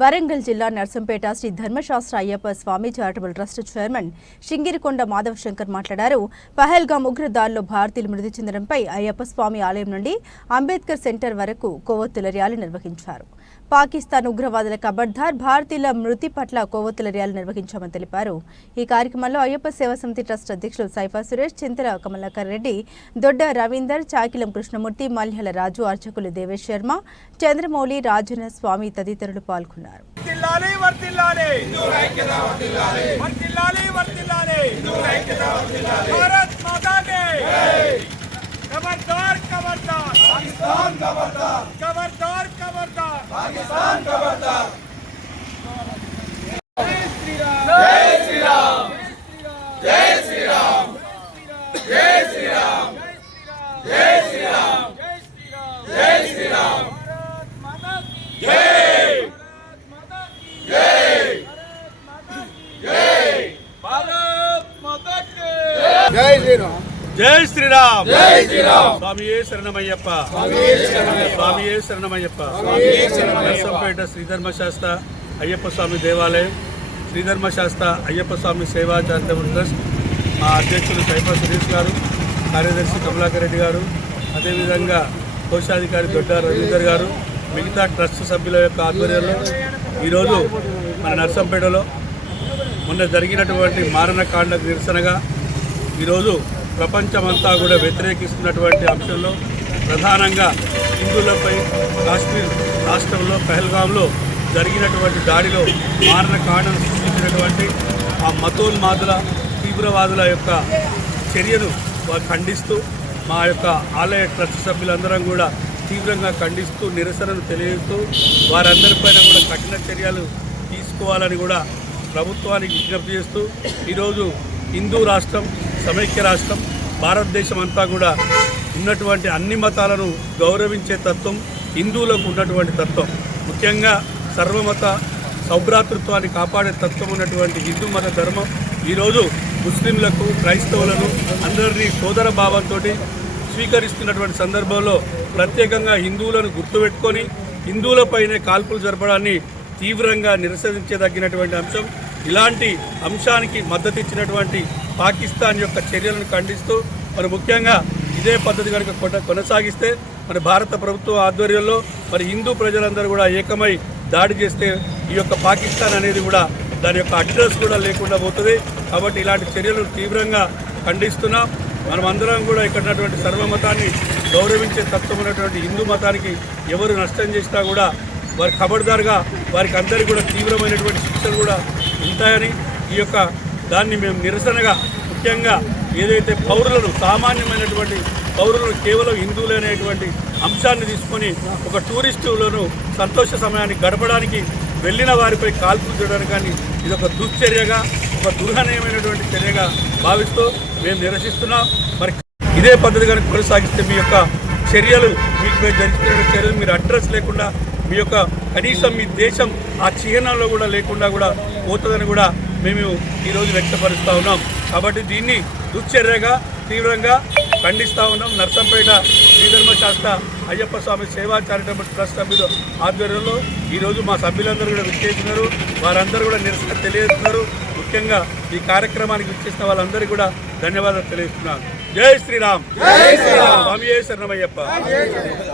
వరంగల్ జిల్లా Narsampet Shri Dharmasastra Ayyappa Swamy charitable trust chairman Shingirikonda Madhav Shankar మాట్లాడారు. పహల్గా ఉగ్రదాడిలో భారతీయులు మృతి చెందడంపై అయ్యప్ప స్వామి ఆలయం నుండి అంబేద్కర్ సెంటర్ వరకు కొవ్వొత్తుల ర్యాలీ నిర్వహించారు. పాకిస్తాన్ ఉగ్రవాదుల కబడ్దార్ భారతీయుల మృతి పట్ల కొవ్వొత్తుల ర్యాలీ నిర్వహించామని తెలిపారు. ఈ కార్యక్రమంలో అయ్యప్ప సేవా సమితి ట్రస్ట్ అధ్యక్షులు సైఫా సురేష్ చింతల కమలాకర్ రెడ్డి దొడ్డ రవీందర్ చాకిలం కృష్ణమూర్తి మల్యాల రాజు అర్చకులు దేవేష్ శర్మ చంద్రమౌళి రాజన స్వామి తదితరులు పాల్గొన్నారు ఖబర్దార్ ఖబర్దార్ పాకిస్తాన్ ఖబర్దార్ జై శ్రీరామ్ జై శ్రీరామ్ జై శ్రీరామ్ జై శ్రీరామ్ జై శ్రీరామ్ జై శ్రీరామ్ జై శ్రీరామ్ భారత్ మాతా కీ జై భారత్ మాతా కే జై శ్రీరామ్. జై శ్రీరామ్. జై శ్రీరామ్. స్వామియే శరణమయ్యప్ప. స్వామియే శరణమయ్యప్ప. నర్సంపేట శ్రీధర్మశాస్త్ర అయ్యప్ప స్వామి దేవాలయం. శ్రీధర్మశాస్త్ర అయ్యప్ప స్వామి సేవా చారిటబుల్ ట్రస్ట్ మా అధ్యక్షులు సైఫా సురేష్ గారు కార్యదర్శి కమలాకర్ రెడ్డి గారు అదేవిధంగా కోశాధికారి దొడ్డ రవీందర్ గారు మిగతా ట్రస్ట్ సభ్యుల యొక్క ఆధ్వర్యంలో ఈరోజు మన నర్సంపేటలో మొన్న జరిగినటువంటి మారణకాండకు నిరసనగా ఈరోజు ప్రపంచమంతా కూడా వ్యతిరేకిస్తున్నటువంటి అంశంలో ప్రధానంగా హిందువులపై కాశ్మీర్ రాష్ట్రంలో పహల్గాంలో జరిగినటువంటి దాడిలో మారణకాండను సృష్టించినటువంటి ఆ మతోన్మాదుల తీవ్రవాదుల యొక్క చర్యను ఖండిస్తూ మా యొక్క ఆలయ ట్రస్ట్ సభ్యులందరం కూడా తీవ్రంగా ఖండిస్తూ నిరసనను తెలియజేస్తూ వారందరిపైన కూడా కఠిన చర్యలు తీసుకోవాలని కూడా ప్రభుత్వానికి విజ్ఞప్తి చేస్తూ ఈరోజు హిందూ రాష్ట్రం సమైక్య రాష్ట్రం భారతదేశం అంతా కూడా ఉన్నటువంటి అన్ని మతాలను గౌరవించే తత్వం హిందువులకు ఉన్నటువంటి తత్వం. ముఖ్యంగా సర్వమత సౌభ్రాతృత్వాన్ని కాపాడే తత్వం ఉన్నటువంటి హిందూ మత ధర్మం. ఈరోజు ముస్లింలకు క్రైస్తవులను అందరినీ సోదర భావంతో స్వీకరిస్తున్నటువంటి సందర్భంలో ప్రత్యేకంగా హిందువులను గుర్తుపెట్టుకొని హిందువులపైనే కాల్పులు జరపడాన్ని తీవ్రంగా నిరసించదగినటువంటి అంశం. ఇలాంటి అంశానికి మద్దతు ఇచ్చినటువంటి పాకిస్తాన్ యొక్క చర్యలను ఖండిస్తూ మరి ముఖ్యంగా ఇదే పద్ధతి కనుక కొన- కొనసాగిస్తే మరి భారత ప్రభుత్వ ఆధ్వర్యంలో మరి హిందూ ప్రజలందరూ కూడా ఏకమై దాడి చేస్తే ఈ యొక్క పాకిస్తాన్ అనేది కూడా దాని యొక్క అడ్రస్ కూడా లేకుండా పోతుంది. కాబట్టి ఇలాంటి చర్యలు తీవ్రంగా ఖండిస్తున్నాం. మనమందరం కూడా ఇక్కడ ఉన్నటువంటి సర్వమతాన్ని గౌరవించే తత్వం ఉన్నటువంటి హిందూ మతానికి ఎవరు నష్టం చేసినా కూడా వారి ఖబర్దారుగా వారికి అందరికీ కూడా తీవ్రమైనటువంటి శిక్షలు కూడా ఉంటాయని ఈ యొక్క దాన్ని మేము నిరసనగా ముఖ్యంగా ఏదైతే పౌరులను సామాన్యమైనటువంటి పౌరులను కేవలం హిందువులు అనేటువంటి అంశాన్ని తీసుకొని ఒక టూరిస్టులను సంతోష సమయాన్ని గడపడానికి వెళ్ళిన వారిపై కాల్పులు చేయడానికి కానీ ఇది ఒక దుశ్చర్యగా ఒక దుర్హనీయమైనటువంటి చర్యగా భావిస్తూ మేము నిరసిస్తున్నాం. మరి ఇదే పద్ధతి కనుక కొనసాగిస్తే మీ యొక్క చర్యలు మీకు మేము జరుగుతున్న చర్యలు మీరు అడ్రస్ లేకుండా మీ యొక్క కనీసం మీ దేశం ఆ చిహ్నంలో కూడా లేకుండా కూడా పోతుందని కూడా మేము ఈరోజు వ్యక్తపరుస్తూ ఉన్నాం. కాబట్టి దీన్ని దుశ్చర్యగా తీవ్రంగా ఖండిస్తూ ఉన్నాం. నర్సంపేట శ్రీధర్మ శాస్త్ర అయ్యప్ప స్వామి సేవా చారిటబుల్ ట్రస్ట్ సభ్యులు ఆధ్వర్యంలో ఈరోజు మా సభ్యులందరూ కూడా విచ్చేస్తున్నారు వారందరూ కూడా నిరసన తెలియజేస్తున్నారు. ముఖ్యంగా ఈ కార్యక్రమానికి విచ్చేసిన వాళ్ళందరికీ కూడా ధన్యవాదాలు తెలియజేస్తున్నాను. శ్రీరామ్. జై శ్రీరామ్. స్వామి శరణమయ్యప్ప.